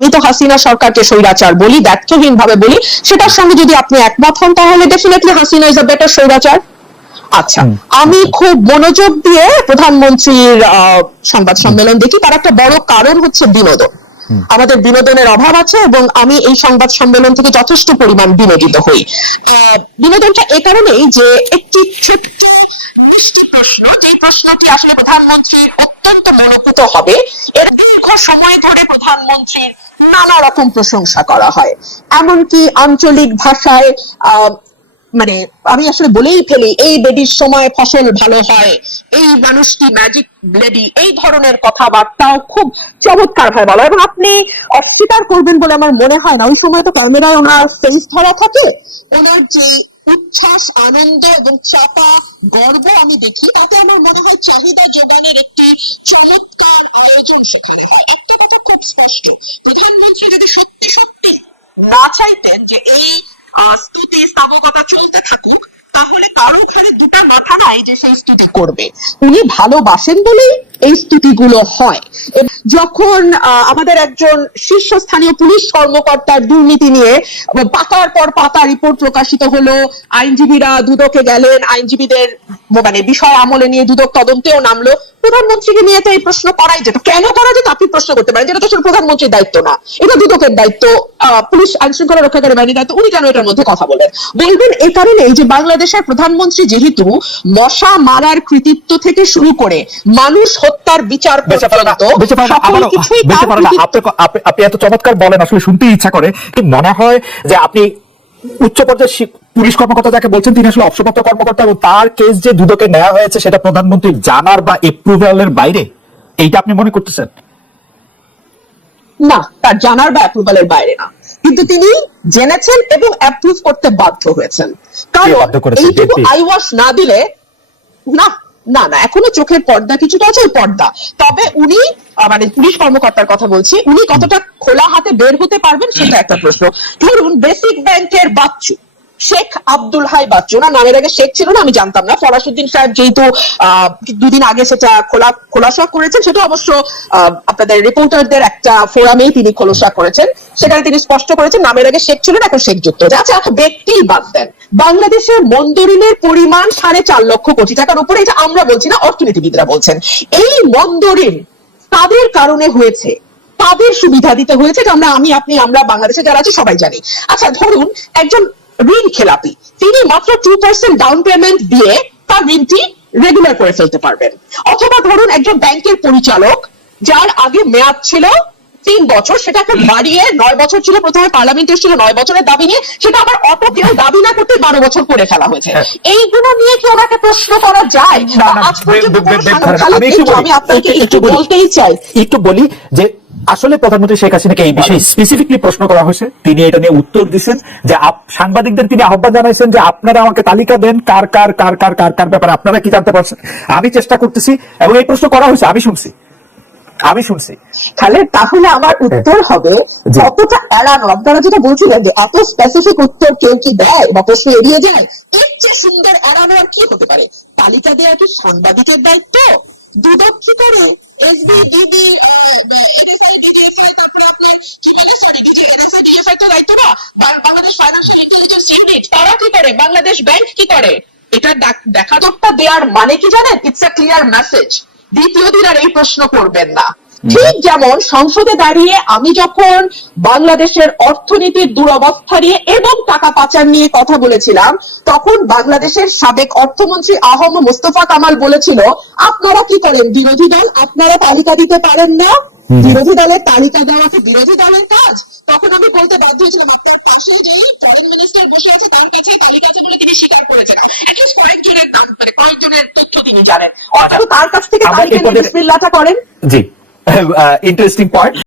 আমি তো হাসিনা সরকারকে স্বৈরাচার বলি, ব্যর্থহীন ভাবে বলি, সেটার সঙ্গে যদি আপনি একমত হন তাহলে definitely Hasina is a better স্বৈরাচার। আচ্ছা, আমি খুব মনোযোগ দিয়ে প্রধানমন্ত্রীর সংবাদ সম্মেলন দেখি, তার একটা বড় কারণ হচ্ছে বিনোদন। আমাদের বিনোদনের অভাব আছে এবং আমি এই সংবাদ সম্মেলন থেকে যথেষ্ট পরিমাণ বিনোদিত হই। বিনোদনটা এ কারণেই যে একটি ছোট্ট মিষ্টি প্রশ্ন, যে প্রশ্নটি আসলে প্রধানমন্ত্রীর অত্যন্ত মনোভূত হবে, এর দীর্ঘ সময় ধরে প্রধানমন্ত্রীর নানা রকম প্রশংসা করা হয়, এমনকি আঞ্চলিক ভাষায় মানে আমি আসলে বলেই ফেলি, এই বেডির সময় ফসল ভালো হয়, এই মানুষটি ম্যাজিক লেডি, এই ধরনের কথাবার্তাও খুব চমৎকার ভাবে বলা। এবং আপনি অস্বীকার করবেন বলে আমার মনে হয় না, ওই সময় তো ক্যামেরায় ওনার ফেস ধরা থাকে, ওনার যে উচ্ছ্বাস, আনন্দ এবং চাপা গর্ব আমি দেখি, তাতে আমার মনে হয় চাহিদা যোগানের একটি চমৎকার আয়োজন সেখানে হয়। একটা কথা খুব স্পষ্ট, প্রধানমন্ত্রী যদি সত্যি সত্যি না চাইতেন যে এই স্তুতি স্তবকতা চলতে থাকুক, তাহলে কারো ঘরে দুটো মাথা নাই যে সেই স্তুতি করবে। উনি ভালোবাসেন বলেই এই স্তুতিগুলো হয়। যখন আমাদের একজন শীর্ষস্থানীয় পুলিশ কর্মকর্তার দুর্নীতি নিয়ে পাতার পর পাতা রিপোর্ট প্রকাশিত হলো, আইনজীবীরা দুদকে গেলেন, আইনজীবীদের মানে বিষয় আমলে নিয়ে দুদক তদন্তেও নামলো, প্রধানমন্ত্রীকে নিয়ে তো এই প্রশ্ন করাই যেত। কেন করা যেত আপনি প্রশ্ন করতে পারেন, যেটা তো আসলে প্রধানমন্ত্রীর দায়িত্ব না, এটা দুদকের দায়িত্ব, পুলিশ আইন শৃঙ্খলা রক্ষাকারী বাহিনীর দায়িত্ব, উনি কেন এটার মধ্যে কথা বলবেন? এই কারণে যে বাংলাদেশের প্রধানমন্ত্রী যেহেতু মশা মারার কৃতিত্ব থেকে শুরু করে মানুষ হত্যার বিচার পর্যন্ত সকল কিছুই, আপনি এত চমৎকার বলেন, আসলে শুনতে ইচ্ছা করে। মনে হয় যে আপনি উচ্চ পর্যায়ের পুলিশ কর্মকর্তা যাকে বলছেন তিনি আসলে অবসরপ্রাপ্ত কর্মকর্তা, এবং তার কেস যে দুদকে নেওয়া হয়েছে সেটা প্রধানমন্ত্রীর জানার বা এপ্রুভালের বাইরে, এইটা আপনি মনে করতেছেন? না, তার জানার বা অ্যাপ্রুভালের বাইরে না, কিন্তু তিনি জেনেছেন এবং অ্যাপ্রুভ করতে বাধ্য হয়েছেন। কারণ এইটুকু আইওয়াশ না দিলে না না না এখনো চোখের পর্দা কিছুটা আছে, ওই পর্দা। তবে উনি মানে পুলিশ কর্মকর্তার কথা বলছি, উনি কতটা খোলা হাতে বের হতে পারবেন সেটা একটা প্রশ্ন। ধরুন বেসিক ব্যাংকের বাচ্চু শেখ আব্দুল হাই বাচ্চু, না নামের আগে শেখ ছিল না, আমি জানতাম না, ফরাসউদ্দিন সাহেব যেহেতু দুদিন আগে সেটা খোলাসা করেছেন, সেটা অবশ্য আপনাদের রিপোর্টারদের একটা ফোরামেই তিনি খোলাসা করেছেন, সেখানে তিনি স্পষ্ট করেছেন নামের আগে শেখ ছিল না, এখন শেখ যুক্ত হয়েছে। আচ্ছা, ব্যক্তি বাদ দেন, বাংলাদেশের মন্দরিনের পরিমাণ 4.5 লক্ষ কোটি টাকার উপরে, এটা আমরা বলছি না, অর্থনীতিবিদরা বলছেন। এই মন্দরিন তাদের কারণে হয়েছে, তাদের সুবিধা দিতে হয়েছে, আমরা বাংলাদেশে যারা আছে সবাই জানি। আচ্ছা, ধরুন একজন ঋণ খেলাপি, তিনি মাত্র 2% ডাউন পেমেন্ট দিয়ে তার ঋণটি রেগুলার করে ফেলতে পারবেন। অথবা ধরুন একজন ব্যাংকের পরিচালক, যার আগে মেয়াদ ছিল 3 বছর, সেটাকে বাড়িয়ে 9 বছর ছিল, প্রথমে পার্লামেন্ট এসেছিল 9 বছরের দাবি নিয়ে, সেটা আবার অটোকেও দাবি না করতে 12 বছর করে ফেলা হয়েছে। এইগুলো নিয়ে কি ওনাকে প্রশ্ন করা যায়? আজ পর্যন্ত আমি আপনাকে একটু বলতেই চাই, একটু বলি যে আসলে প্রধানমন্ত্রী শেখ হাসিনাকে এই বিষয়ে স্পেসিফিকলি প্রশ্ন করা হয়েছে, তিনি এটা নিয়ে উত্তর দিচ্ছেন যে সাংবাদিকদের তিনি আহ্বান জানাইছেন যে আপনারা আমাকে তালিকা দেন কার কার কার কার কার কার ব্যাপারে আপনারা কি জানতে পারছেন, আমি চেষ্টা করতেছি, এবং এই প্রশ্ন করা হয়েছে, আমি শুনছি। তাহলে আমার উত্তর হবে যতটা এড়ানো, আপনারা যেটা বলছিলেন যে এত স্পেসিফিক উত্তর কেউ কি দেয় বা প্রশ্ন এড়িয়ে যায়, এর চেয়ে সুন্দর এড়ানো আর কি হতে পারে? তালিকা দেওয়া কি সাংবাদিকের দায়িত্ব? দুদক কি করে? এসবি, ডিবি, এনএসআই, ডিজিএফআই, তারপরে আপনার এনএসআই, ডিজিএফআই তো দায়িত্ব না? বাংলাদেশ ফাইন্যান্সিয়াল ইন্টেলিজেন্স ইউনিট তারা কি করে? বাংলাদেশ ব্যাংক কি করে? এটা দেখাদোপটা দেওয়ার মানে কি জানেন? It's a clear message. দ্বিতীয় দিন আর এই প্রশ্ন করবেন না। ঠিক যেমন সংসদে দাঁড়িয়ে আমি যখন বাংলাদেশের অর্থনীতির দুরবস্থা নিয়ে এবং টাকা পাচার নিয়ে কথা বলেছিলাম, তখন বাংলাদেশের সাবেক অর্থমন্ত্রী আহম মোস্তফা কামাল বলেছিল, আপনারা কি করেন বিরোধী দল, আপনারা তালিকা দিতে পারেন না, বিরোধী দলের তালিকা দেওয়া কি বিরোধী দলের কাজ? তখন আমি বলতে বাধ্য হয়েছিলাম, আপনার পাশে যে ফরেন মিনিস্টার বসে আছে তার কাছে তালিকা আছে বলে তিনি স্বীকার করেছেন, এটলিস্ট কয়েকজনের নাম, কয়েকজনের তথ্য তিনি জানেন, অথচ তার কাছ থেকে তালিকা নিয়ে বিসমিল্লাহটা করেন। জি, ইন্টারেস্টিং পয়েন্ট।